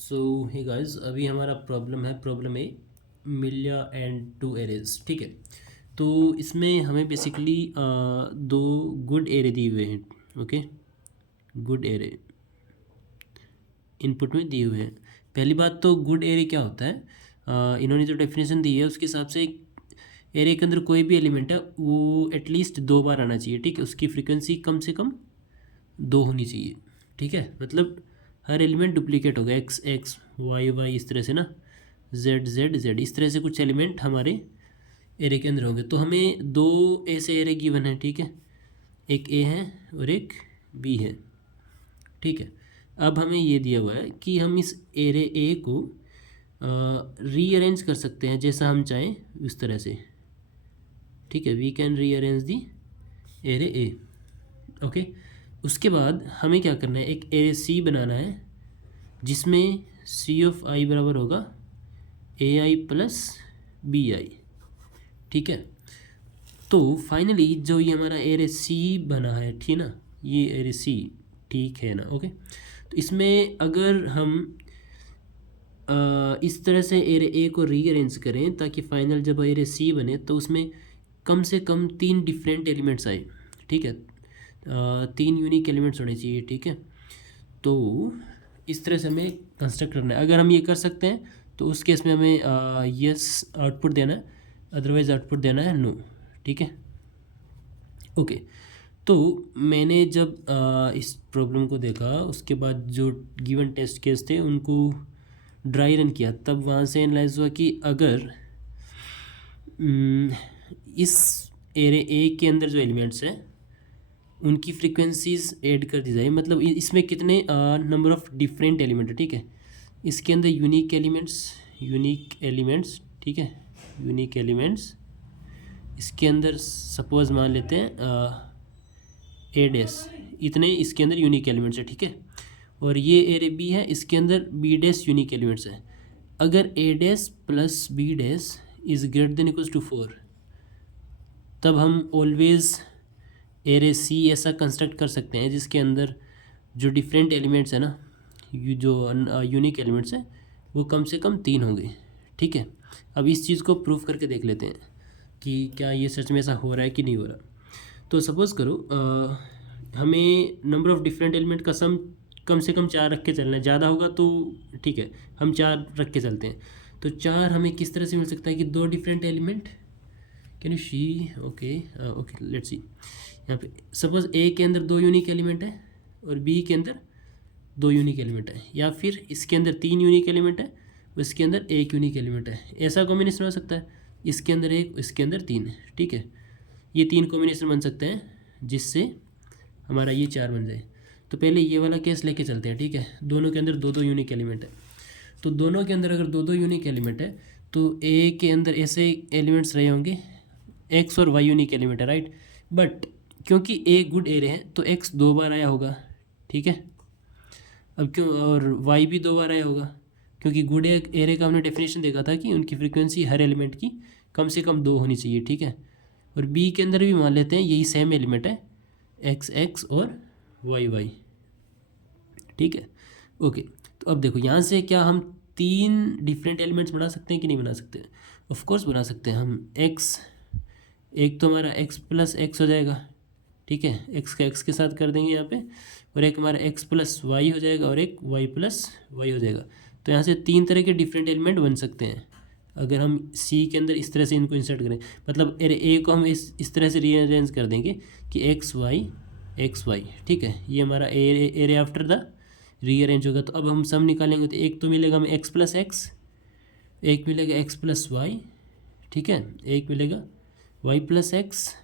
सो hey guys, अभी हमारा problem है प्रॉब्लम ए मिलिया एंड टू एरेज। ठीक है, तो इसमें हमें बेसिकली दो गुड एरे दिए हुए हैं। ओके, गुड एरे इनपुट में दिए हुए हैं। पहली बात तो गुड एरे क्या होता है, इन्होंने जो डेफिनेशन दी है उसके हिसाब से एरे के अंदर कोई भी एलिमेंट है वो एटलीस्ट दो बार आना चाहिए। ठीक है, उसकी फ्रीक्वेंसी कम से कम दो होनी चाहिए। ठीक है, मतलब हर एलिमेंट डुप्लीकेट होगा, एक्स एक्स वाई वाई इस तरह से ना, जेड जेड जेड इस तरह से कुछ एलिमेंट हमारे एरे के अंदर होंगे। तो हमें दो ऐसे एरे गिवन है। ठीक है, एक ए है और एक बी है। ठीक है, अब हमें ये दिया हुआ है कि हम इस एरे ए को रीअरेंज कर सकते हैं जैसा हम चाहें उस तरह से। ठीक है, we can rearrange the array A. Okay, उसके बाद हमें क्या करना है, एक एरे सी बनाना है जिसमें सी ऑफ आई बराबर होगा ए आई प्लस बी आई। ठीक है, तो फाइनली जो ये हमारा एरे सी बना है, ठीक ना, ये एरे सी ठीक है ना। ओके, तो इसमें अगर हम इस तरह से एरे ए को रीअरेंज करें ताकि फाइनल जब एरे सी बने तो उसमें कम से कम तीन डिफरेंट एलिमेंट्स आए। ठीक है, तीन यूनिक एलिमेंट्स होने चाहिए। ठीक है, तो इस तरह से हमें कंस्ट्रक्ट करना है। अगर हम ये कर सकते हैं तो उस केस में हमें यस आउटपुट देना है, अदरवाइज आउटपुट देना है नो। ठीक है, ओके, तो मैंने जब इस प्रॉब्लम को देखा उसके बाद जो गिवन टेस्ट केस थे उनको ड्राई रन किया, तब वहाँ से एनालाइज हुआ कि अगर इस एरे ए के अंदर जो एलिमेंट्स हैं उनकी फ्रीक्वेंसीज ऐड कर दी जाए, मतलब इसमें कितने नंबर ऑफ डिफरेंट एलिमेंट है। ठीक है, इसके अंदर यूनिक एलिमेंट्स ठीक है, यूनिक एलिमेंट्स इसके अंदर सपोज मान लेते हैं ए डैश, इतने इसके अंदर यूनिक एलिमेंट्स है। ठीक है, और ये एरे बी है, इसके अंदर बी डैश यूनिक एलिमेंट्स है। अगर A dash plus B dash is greater than equals to 4, तब हम ऑलवेज एरे सी ऐसा कंस्ट्रक्ट कर सकते हैं जिसके अंदर जो डिफरेंट एलिमेंट्स हैं ना, जो यूनिक एलिमेंट्स हैं वो कम से कम तीन होंगे। ठीक है, अब इस चीज़ को प्रूफ करके देख लेते हैं कि क्या ये सच में ऐसा हो रहा है कि नहीं हो रहा। तो सपोज़ करो हमें नंबर ऑफ़ डिफरेंट एलिमेंट का सम कम से कम चार रख के चलना है, ज़्यादा होगा तो ठीक है हम चार रख के चलते हैं। तो चार हमें किस तरह से मिल सकता है कि दो different element, can you see, okay okay let's see, यहाँ पे सपोज ए के अंदर दो यूनिक एलिमेंट है और बी के अंदर दो यूनिक एलिमेंट है, या फिर इसके अंदर तीन यूनिक एलिमेंट है और इसके अंदर एक यूनिक एलिमेंट है। ऐसा कॉम्बिनेशन हो सकता है, इसके अंदर एक इसके अंदर तीन। ठीक है, ये तीन कॉम्बिनेशन बन सकते हैं जिससे हमारा ये चार बन जाए। तो पहले ये वाला केस लेके चलते हैं। ठीक है, दोनों के अंदर दो दो यूनिक एलिमेंट है, तो दोनों के अंदर अगर दो दो यूनिक एलिमेंट है तो ए के अंदर ऐसे एलिमेंट्स रहे होंगे, एक्स और वाई यूनिक एलिमेंट है, राइट। बट क्योंकि ए गुड एरे है तो एक्स दो बार आया होगा। ठीक है, अब क्यों, और वाई भी दो बार आया होगा क्योंकि गुड एरे का हमने डेफिनेशन देखा था कि उनकी फ्रीक्वेंसी हर एलिमेंट की कम से कम दो होनी चाहिए। ठीक है, और बी के अंदर भी मान लेते हैं यही सेम एलिमेंट है, एक्स एक्स और वाई वाई। ठीक है, ओके, तो अब देखो यहाँ से क्या हम तीन डिफरेंट एलिमेंट्स बना सकते हैं कि नहीं बना सकते? ऑफ कोर्स बना सकते हैं हम। एक्स, एक तो हमारा एक्स प्लस एक्स हो जाएगा। ठीक है, एक्स का एक्स के साथ कर देंगे यहाँ पे, और एक हमारा एक्स प्लस वाई हो जाएगा और एक वाई प्लस वाई हो जाएगा। तो यहाँ से तीन तरह के डिफरेंट एलिमेंट बन सकते हैं अगर हम सी के अंदर इस तरह से इनको इंसर्ट करें। मतलब एरे ए को हम इस तरह से रीअरेंज कर देंगे कि एक्स वाई। ठीक है, ये हमारा एरे आफ्टर द रीअरेंज होगा। तो अब हम सम निकालेंगे तो एक तो मिलेगा हमें एक्स प्लस एक्स, एक मिलेगा एक्स प्लस वाई। ठीक है, एक मिलेगा वाई प्लस एक्स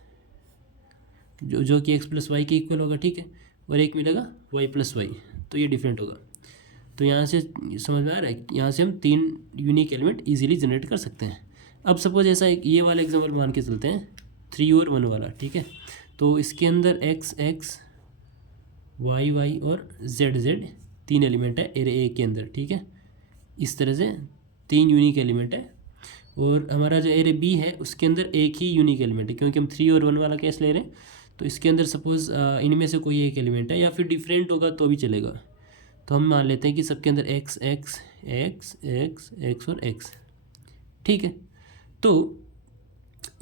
जो कि एक्स प्लस वाई के इक्वल होगा। ठीक है, और एक मिलेगा वाई प्लस वाई, तो ये डिफरेंट होगा। तो यहाँ से समझ में आ रहा है, यहाँ से हम तीन यूनिक एलिमेंट इजीली जनरेट कर सकते हैं। अब सपोज ऐसा एक ये वाला एग्जांपल मान के चलते हैं 3 और 1 वाला। ठीक है, तो इसके अंदर एक्स एक्स वाई वाई और जेड जेड तीन एलिमेंट है एरे ए के अंदर। ठीक है, इस तरह से तीन यूनिक एलिमेंट है, और हमारा जो एरे बी है उसके अंदर एक ही यूनिक एलिमेंट है क्योंकि हम 3 और 1 वाला केस ले रहे हैं। तो इसके अंदर सपोज़ इनमें से कोई एक एलिमेंट है या फिर डिफरेंट होगा तो भी चलेगा। तो हम मान लेते हैं कि सबके अंदर x x x x x और एक्स, ठीक है। तो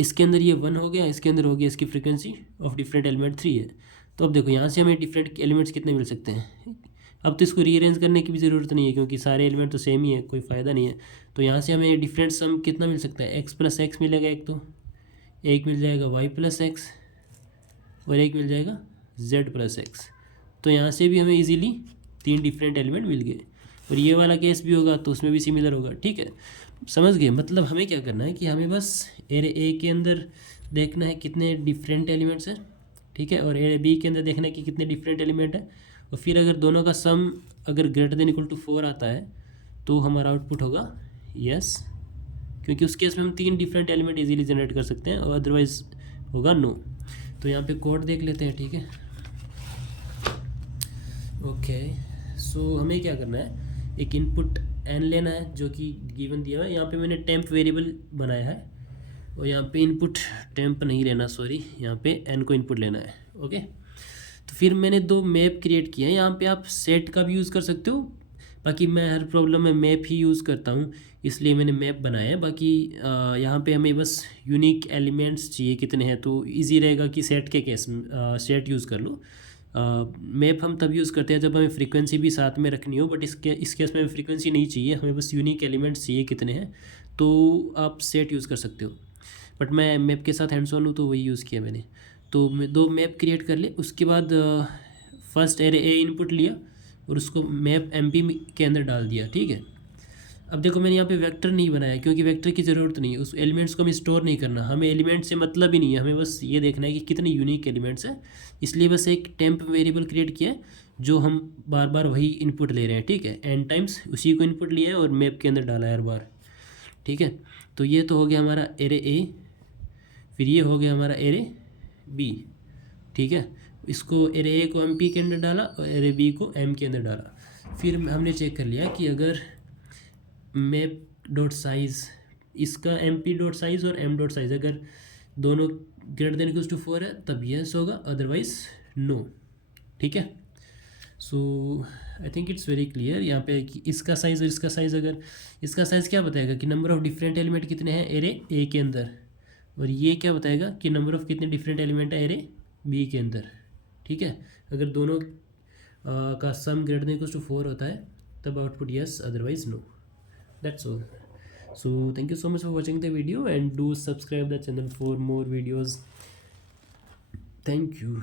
इसके अंदर ये 1 हो गया, इसके अंदर हो गया इसकी फ्रीक्वेंसी ऑफ डिफरेंट एलिमेंट 3 है। तो अब देखो यहाँ से हमें डिफरेंट एलिमेंट्स कितने मिल सकते हैं। अब तो इसको रीअरेंज करने की भी ज़रूरत नहीं है क्योंकि सारे एलिमेंट तो सेम ही है, कोई फ़ायदा नहीं है। तो यहाँ से हमें डिफरेंट सम कितना मिल सकता है, एक्स प्लस एक्स मिलेगा एक, तो एक मिल जाएगा वाई प्लस एक्स और एक मिल जाएगा जेड प्लस एक्स। तो यहाँ से भी हमें इजीली 3 डिफरेंट एलिमेंट मिल गए। और ये वाला केस भी होगा तो उसमें भी सिमिलर होगा, ठीक है। समझ गए, मतलब हमें क्या करना है कि हमें बस एरे ए के अंदर देखना है कितने डिफरेंट एलिमेंट्स हैं, ठीक है, और एरे बी के अंदर देखना है कि कितने डिफरेंट एलिमेंट है। और फिर अगर दोनों का सम अगर ग्रेटर देन इक्वल टू 4 आता है तो हमारा आउटपुट होगा यस, क्योंकि उस केस में हम 3 डिफरेंट एलिमेंट इजीली जनरेट कर सकते हैं, और अदरवाइज होगा नो। तो यहाँ पे कोड देख लेते हैं, ठीक है। ओके, सो हमें क्या करना है, एक इनपुट n लेना है जो कि गिवन दिया हुआ है। यहाँ पे मैंने टेम्प वेरिएबल बनाया है और यहाँ पे इनपुट टेम्प नहीं लेना, सॉरी, यहाँ पे n को इनपुट लेना है, ओके। तो फिर मैंने 2 मैप क्रिएट किए हैं। यहाँ पे आप सेट का भी यूज़ कर सकते हो, बाकी मैं हर प्रॉब्लम में मैप ही यूज़ करता हूँ, इसलिए मैंने मैप बनाया है। बाकी यहाँ पे हमें बस यूनिक एलिमेंट्स चाहिए कितने हैं, तो इजी रहेगा कि सेट के केस में सेट यूज़ कर लो। मैप हम तब यूज़ करते हैं जब हमें फ्रीक्वेंसी भी साथ में रखनी हो, बट इस केस में फ्रीक्वेंसी नहीं चाहिए, हमें बस यूनिक एलिमेंट्स चाहिए कितने हैं, तो आप सेट यूज़ कर सकते हो। बट मैं मैप के साथ हैंड्स ऑन हूँ तो वही यूज़ किया मैंने। तो मैं 2 मैप क्रिएट कर लिए, उसके बाद फर्स्ट एरे ए इनपुट लिया और उसको मैप एमपी के अंदर डाल दिया, ठीक है। अब देखो मैंने यहाँ पे वेक्टर नहीं बनाया क्योंकि वेक्टर की ज़रूरत नहीं है, उस एलिमेंट्स को हमें स्टोर नहीं करना, हमें एलिमेंट से मतलब ही नहीं है, हमें बस ये देखना है कि कितने यूनिक एलिमेंट्स हैं। इसलिए बस एक टेम्प वेरिएबल क्रिएट किया है जो हम बार बार वही इनपुट ले रहे हैं, ठीक है। n टाइम्स उसी को इनपुट लिया है और मैप के अंदर डाला है हर बार, ठीक है। तो ये तो हो गया हमारा एरे ए, फिर ये हो गया हमारा एरे बी, ठीक है। इसको एरे ए को एम पी के अंदर डाला और एरे बी को एम के अंदर डाला। फिर हमने चेक कर लिया कि अगर मैप डॉट साइज़, इसका एम पी डॉट साइज़ और एम डॉट साइज़ अगर दोनों ग्रेटर देन इक्वल्स टू 4 है तब यस होगा, अदरवाइज नो, ठीक है। So I think it's very clear यहाँ पे कि इसका साइज़ और इसका साइज़, अगर इसका साइज़ क्या बताएगा कि नंबर ऑफ़ डिफरेंट एलिमेंट कितने हैं एरे ए के अंदर, और ये क्या बताएगा कि नंबर ऑफ़ कितने डिफरेंट एलिमेंट है एरे बी के अंदर, ठीक है। अगर दोनों का sum greater than equals to 4 होता है तब output yes, otherwise no. That's all. So thank you so much for watching the video and do subscribe the channel for more videos. Thank you.